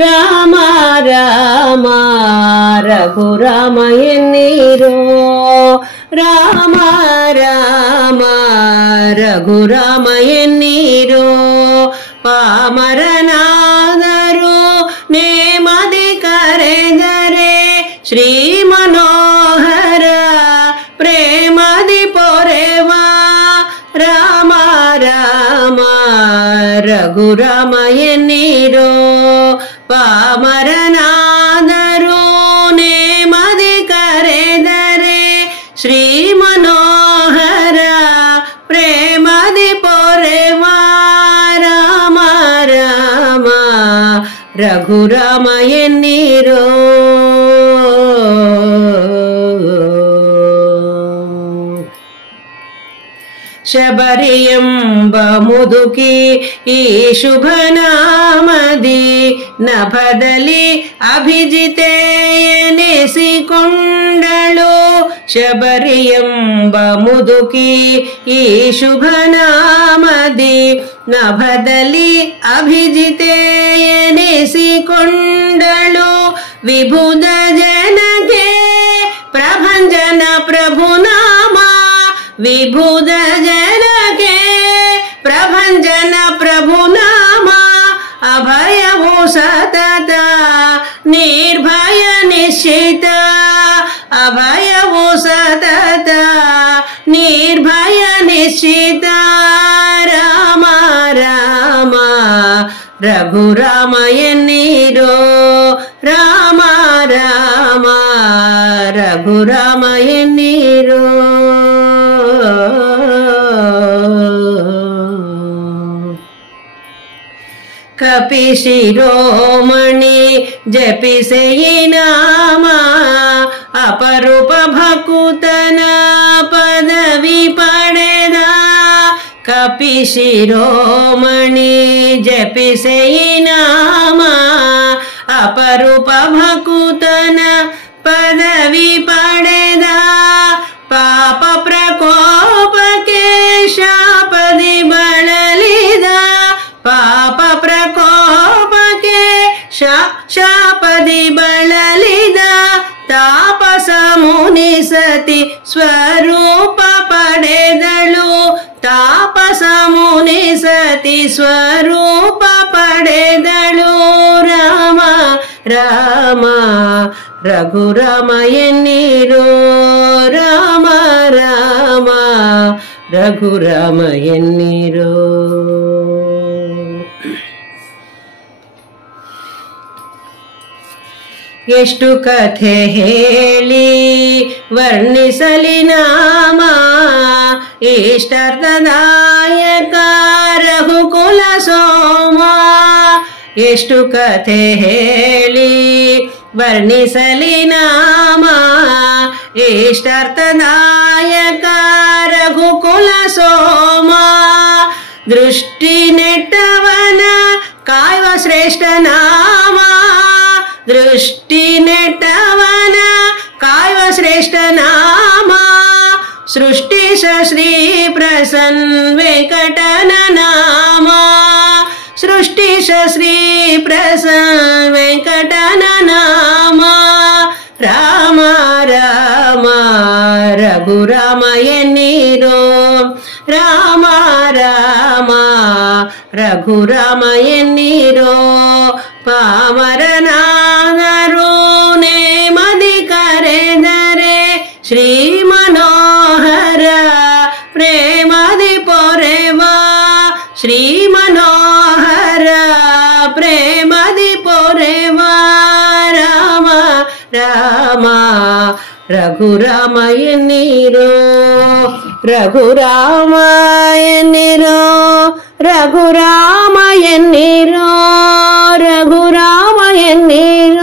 ರಾಮ ರಾಮ ರಘುರಾಮ ಎನ್ನೀರೋ ರಾಮ ರಾಮ ರಘುರಾಮ ಎನ್ನೀರೋ ಪಾಮರನಾದರೂ ನೇಮದಿ ಕರೆದರೆ ಶ್ರೀ ಮನೋಹರ ಪ್ರೇಮದಿ ಪೊರೆವಾ ರಾಮ ರಾಮ ರಘುರಾಮ ಎನ್ನೀರೋ ಪಾಮರನಾದರೂ ನೇಮದಿ ಕರೆದರೆ ಶ್ರೀ ಮನೋಹರ ಪ್ರೇಮದಿ ಪೊರೆವಾ ರಾಮ ರಾಮ ರಘುರಾಮ ಎನ್ನೀರೋ ಶಬರಿಯೆಂಬ ಮುದುಕಿ ಈ ಶುಭ ನಾಮದಿ ನಭದಲ್ಲಿ ಅಭಿಜಿತೆ ಎನಿಸಿಕೊಂಡಳು ಶಬರಿಯೆಂಬ ಮುದುಕಿ ಈ ಶುಭ ನಾಮದಿ ನಭದಲ್ಲಿ ಅಭಿಜಿತೆ ಎನಿಸಿಕೊಂಡಳು ವಿಭುದ ಜನಕ್ಕೆ ಪ್ರಭಂಜನ ಪ್ರಭುನಾಮ ವಿಭುದ ಜನಕ್ಕೆ ಪ್ರಭಂಜನ ಪ್ರಭುನಾಮ ಅಭಯವು ಸತತ ನಿರ್ಭಯ ನಿಶ್ಚಿತ ಅಭಯವು ಸತತ ನಿರ್ಭಯ ನಿಶ್ಚಿತ ರಾಮ ರಾಮ ರಘುರಾಮ ಎನ್ನೀರೋ ರಾಮ ರಾಮ ರಘುರಾಮ ಎನ್ನೀರೋ ಕಪಿ ಶಿರೋಮಣಿ ಜಪಿಸೆಯಿ ನಾಮ ಅಪರೂಪ ಭಕುತನ ಪದವಿ ಪಡೆದ ಕಪಿ ಶಿರೋಮಣಿ ಜಪಿಸೆಯಿ ನಾಮ ಅಪರೂಪ ಭಕುತನ ಪದವಿ ಪಡೆದ ಪಾಪ ಪ್ರಕೋಪಕ್ಕೆ ಶಾಪದಿ ಬಳಲಿದ ಪಾಪ ಪ್ರಕೋಪಕ್ಕೆ ಶಾಪದಿ ಬಳಲಿದ ತಾಪಸ ಮುನಿ ಸತಿ ಸ್ವರೂಪ ಪಡೆದಳು ತಾಪಸ ಮುನಿ ಸತಿ ಸ್ವರೂಪ ಪಡೆದಳು ರಾಮ ರಾಮ ರಘುರಾಮ ಎನ್ನೀರೋ ರಾಮ ರಾಮ ರಘುರಾಮ ಎನ್ನೀರೋ ಎಷ್ಟು ಕಥೆ ಹೇಳಿ ವರ್ಣಿಸಲಿ ನಾಮ ಇಷ್ಟಾರ್ಥದಾಯಕ ರಘುಕುಲ ಸೋಮ ಎಷ್ಟು ಕಥೆ ಹೇಳಿ ವರ್ಣಿಸಲಿ ನಾಮ ಇಷ್ಟಾರ್ಥದಾಯಕ ರಘುಕುಲ ಸೋಮ ದೃಷ್ಟಿ ನೆಟ್ಟವನ ಕಾಯುವ ಶ್ರೇಷ್ಠ ನಾಮ ದೃಷ್ಟಿ ನೆಟ್ಟವನ ಕಾಯುವ ಶ್ರೇಷ್ಠ ನಾಮ ಸೃಷ್ಟಿಶ ಶ್ರೀ ಪ್ರಸನ್ ವೆಂಕಟನ ನಾಮ ಸೃಷ್ಟಿಶ ಶ್ರೀ ಪ್ರಸನ್ ವೆಂಕಟನ ನಾಮ ರಾಮ ರಾಮ ರಘುರಾಮ ಎನ್ನೀರೋ ರಾಮ ರಾಮ ರಘುರಾಮ ಎನ್ನೀರೋ ಪಾಮರನಾದರೂ ನೇಮದಿ ಕರೆದರೆ ಶ್ರೀ ಮನೋಹರ ಪ್ರೇಮದಿ ಪೊರೆವಾ ಶ್ರೀ ಮನೋಹರ ಪ್ರೇಮದಿ ಪೊರೆವಾ ರಾಮ ರಾಮ ರಘುರಾಮ ಎನ್ನೀರೋ ರಘುರಾಮ ಎನ್ನೀರೋ ರಘುರಾಮ ಎನ್ನೀರೋ ರಘುರಾಮ ಎನ್ನೀರೋ